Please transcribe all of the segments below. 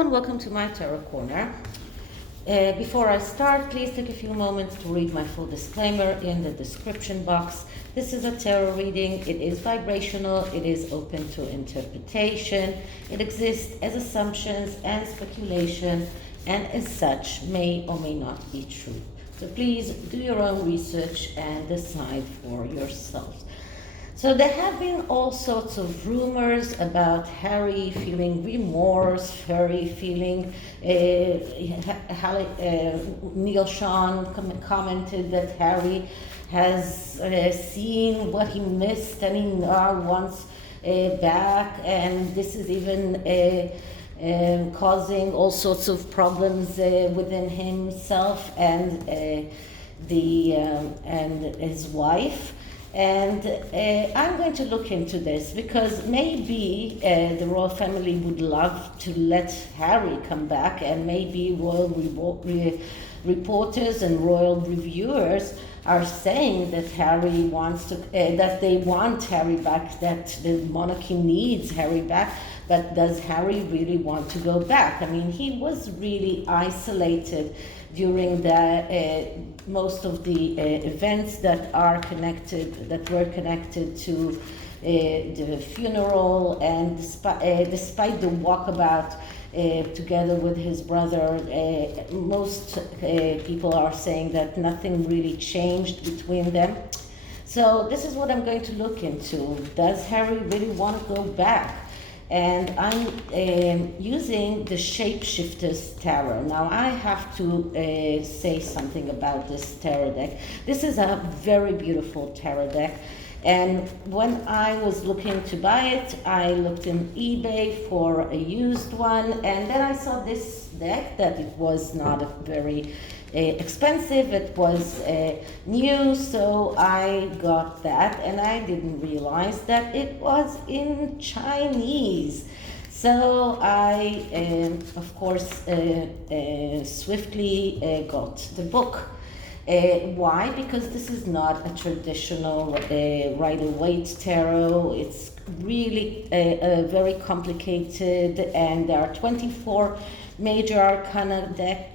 Hello and welcome to my Tarot Corner. Before I start, please take a few moments to read my full disclaimer in the description box. This is a tarot reading. It is vibrational. It is open to interpretation. It exists as assumptions and speculation, and as such may or may not be true. So please do your own research and decide for yourselves. So there have been all sorts of rumors about Harry feeling remorse, Harry feeling, Neil Sean commented that Harry has seen what he missed and he now wants back, and this is even causing all sorts of problems within himself and his wife. And I'm going to look into this because maybe the royal family would love to let Harry come back, and maybe royal reporters and royal reviewers are saying that Harry wants to, that they want Harry back, that the monarchy needs Harry back. But does Harry really want to go back? I mean, he was really isolated during the most of the events that were connected to the funeral, and despite the walkabout together with his brother, most people are saying that nothing really changed between them. So this is what I'm going to look into. Does Harry really want to go back? And I'm using the SHAPESHIFTERS tarot. Now I have to say something about this tarot deck. This is a very beautiful tarot deck, and when I was looking to buy it, I looked in eBay for a used one, and then I saw this deck that it was not very expensive. It was new, so I got that, and I didn't realize that it was in Chinese. So I, of course, swiftly got the book. Why? Because this is not a traditional Rider-Waite tarot. It's really very complicated, and there are 24 major arcana deck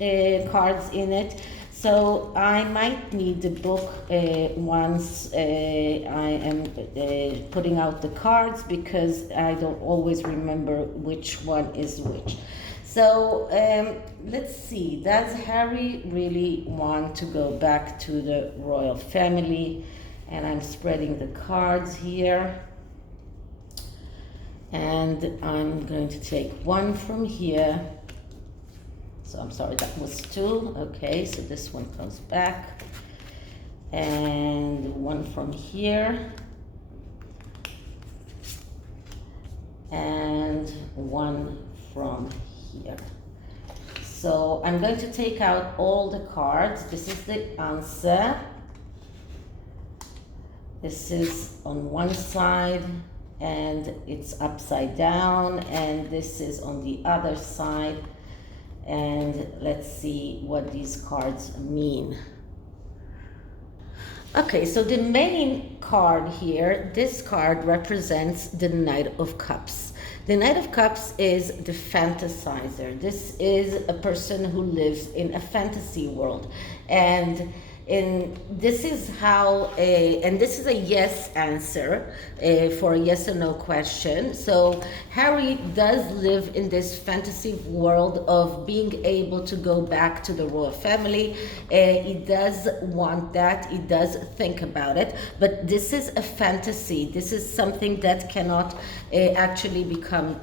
cards in it. So I might need the book once I am putting out the cards, because I don't always remember which one is which. So let's see, does Harry really want to go back to the royal family? And I'm spreading the cards here. And I'm going to take one from here. So I'm sorry, that was two. Okay, so this one comes back. And one from here. And one from here. So I'm going to take out all the cards. This is the answer. This is on one side, and it's upside down, and this is on the other side. And let's see what these cards mean. Okay, so the main card here, this card represents the Knight of Cups. The Knight of Cups is the fantasizer. This is a person who lives in a fantasy world, and this is how and this is a yes answer for a yes or no question. So Harry does live in this fantasy world of being able to go back to the royal family. He does want that. He does think about it, but this is a fantasy. This is something that cannot actually become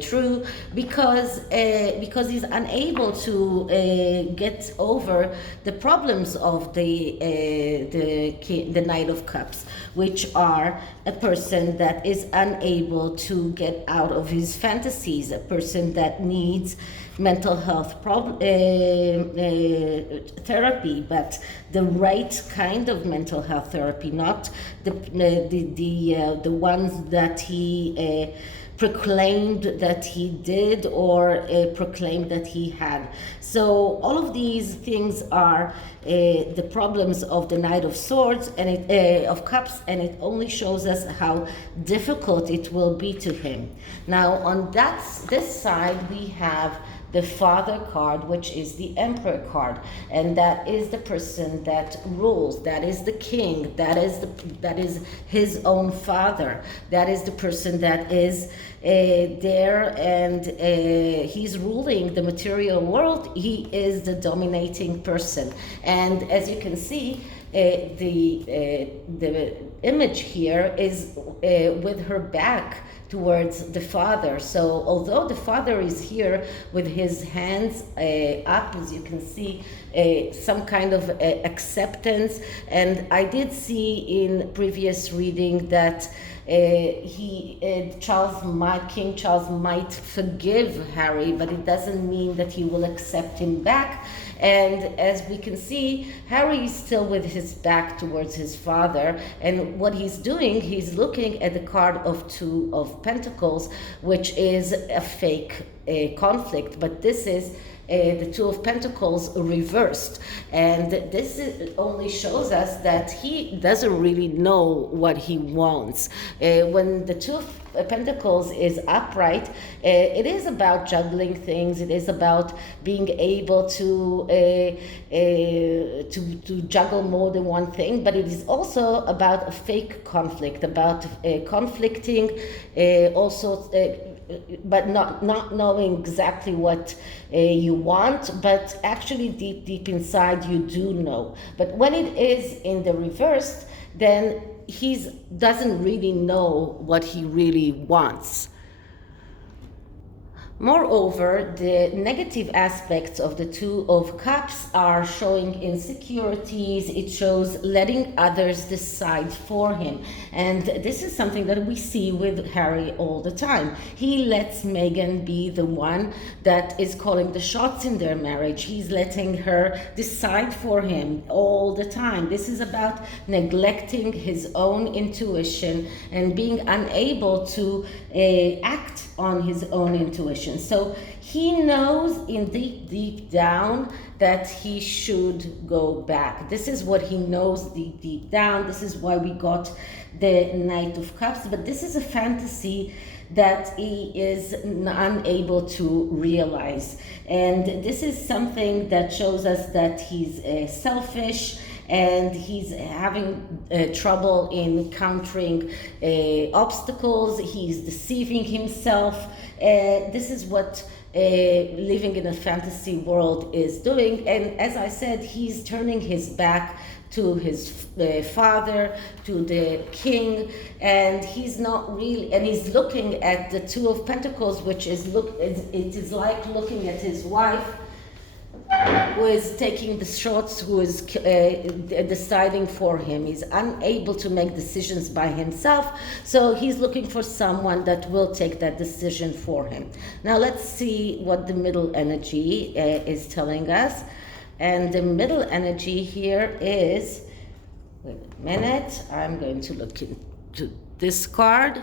true, because he's unable to get over the problems of the Knight of Cups, which are a person that is unable to get out of his fantasies, a person that needs mental health therapy, but the right kind of mental health therapy, not the ones that he proclaimed that he did or proclaimed that he had. So all of these things are the problems of the Knight of Swords and of Cups, and it only shows us how difficult it will be to him. Now on this side we have the Father card, which is the Emperor card, and that is the person that rules, that is the king, that is his own father, that is the person that is there, and he's ruling the material world. He is the dominating person, and as you can see, the image here is with her back towards the Father. So although the Father is here with his hands up, as you can see, some kind of acceptance. And I did see in previous reading that King Charles might forgive Harry, but it doesn't mean that he will accept him back. And as we can see, Harry is still with his back towards his father, and what he's doing, he's looking at the card of Two of Pentacles, which is a fake conflict, but this is the Two of Pentacles reversed, and this only shows us that he doesn't really know what he wants. When the Two of Pentacles is upright, it is about juggling things. It is about being able to juggle more than one thing, but it is also about a fake conflict, about conflicting, also but not knowing exactly what you want, but actually deep inside you do know. But when it is in the reverse, then he doesn't really know what he really wants. Moreover, the negative aspects of the Two of Cups are showing insecurities. It shows letting others decide for him. And this is something that we see with Harry all the time. He lets Meghan be the one that is calling the shots in their marriage. He's letting her decide for him all the time. This is about neglecting his own intuition and being unable to act on his own intuition. So he knows in deep down that he should go back. This is what he knows deep down. This is why we got the Knight of Cups. But this is a fantasy that he is unable to realize. And this is something that shows us that he's selfish, and he's having trouble in countering obstacles. He's deceiving himself. This is what living in a fantasy world is doing. And as I said, he's turning his back to his father, to the king, and he's not really, and he's looking at the Two of Pentacles, which is it is like looking at his wife, who is taking the shots, who is deciding for him. He's unable to make decisions by himself, so he's looking for someone that will take that decision for him. Now let's see what the middle energy is telling us. And the middle energy here is, wait a minute, I'm going to look into this card.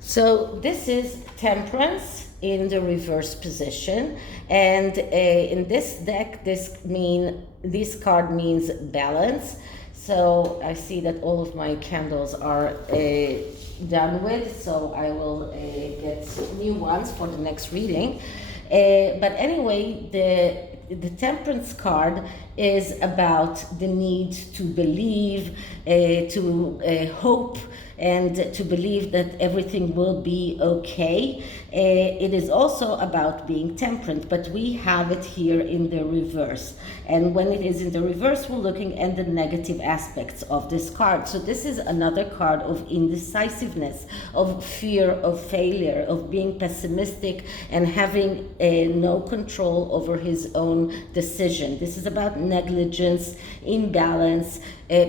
So this is Temperance in the reverse position, and in this deck, this card means balance. So I see that all of my candles are done with, so I will get new ones for the next reading. But anyway, the Temperance card is about the need to believe, to hope, and to believe that everything will be okay. It is also about being temperate, but we have it here in the reverse. And when it is in the reverse, we're looking at the negative aspects of this card. So this is another card of indecisiveness, of fear of failure, of being pessimistic and having no control over his own decision. This is about negligence, imbalance,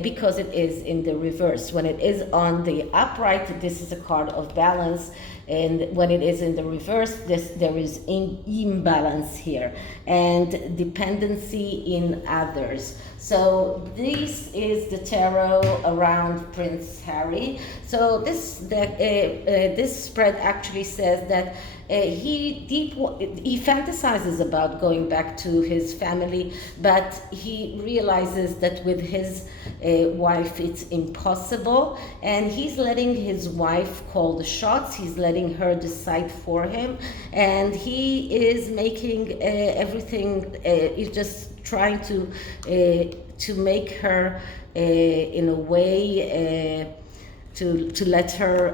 because it is in the reverse. When it is on the upright, this is a card of balance. And when it is in the reverse, there is imbalance here and dependency in others. So this is the tarot around Prince Harry. So this spread actually says that he fantasizes about going back to his family, but he realizes that with his wife it's impossible, and he's letting his wife call the shots. He's letting her decide for him, and he is making everything. He's just trying to make her in a way to let her.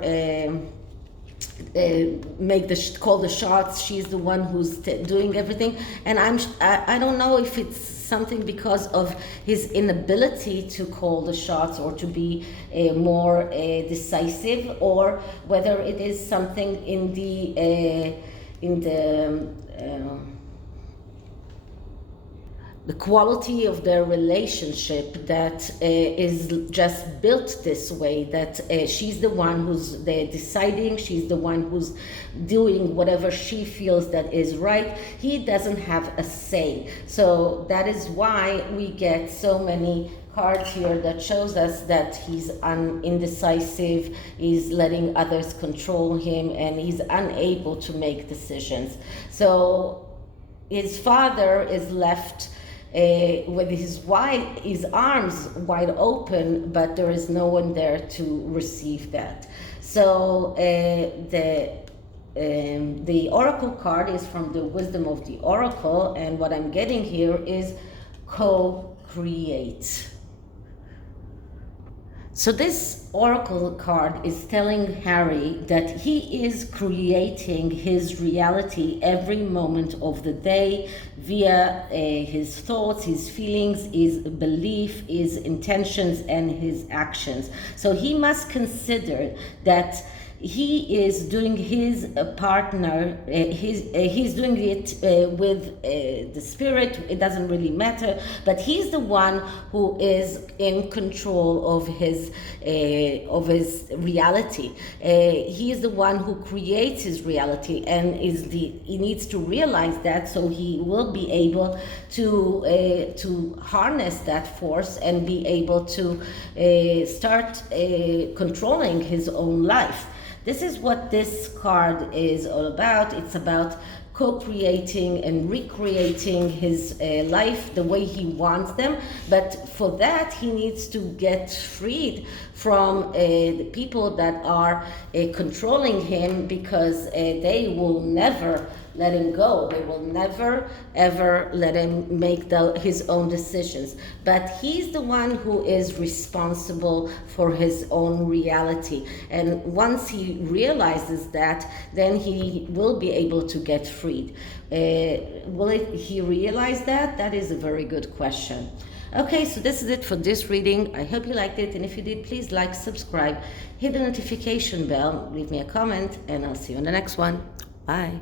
Call the shots. She's the one who's doing everything, and I don't know if it's something because of his inability to call the shots or to be more decisive, or whether it is something in the quality of their relationship that is just built this way, that she's the one who's deciding, she's the one who's doing whatever she feels that is right. He doesn't have a say. So that is why we get so many cards here that shows us that he's indecisive, he's letting others control him, and he's unable to make decisions. So his father is left with his arms wide open, but there is no one there to receive that. So the oracle card is from the wisdom of the oracle, and what I'm getting here is co-create. So this oracle card is telling Harry that he is creating his reality every moment of the day via his thoughts, his feelings, his belief, his intentions, and his actions. So he must consider that he is doing his partner, he's doing it with the spirit. It doesn't really matter, but he's the one who is in control of his reality. He is the one who creates his reality, and he needs to realize that, so he will be able to harness that force and be able to start controlling his own life. This is what this card is all about. It's about co-creating and recreating his life the way he wants them. But for that, he needs to get freed from the people that are controlling him, because they will never let him go. They will never, ever let him make his own decisions. But he's the one who is responsible for his own reality. And once he realizes that, then he will be able to get freed. Will he realize that? That is a very good question. Okay, so this is it for this reading. I hope you liked it, and if you did, please like, subscribe, hit the notification bell, leave me a comment, and I'll see you on the next one. Bye.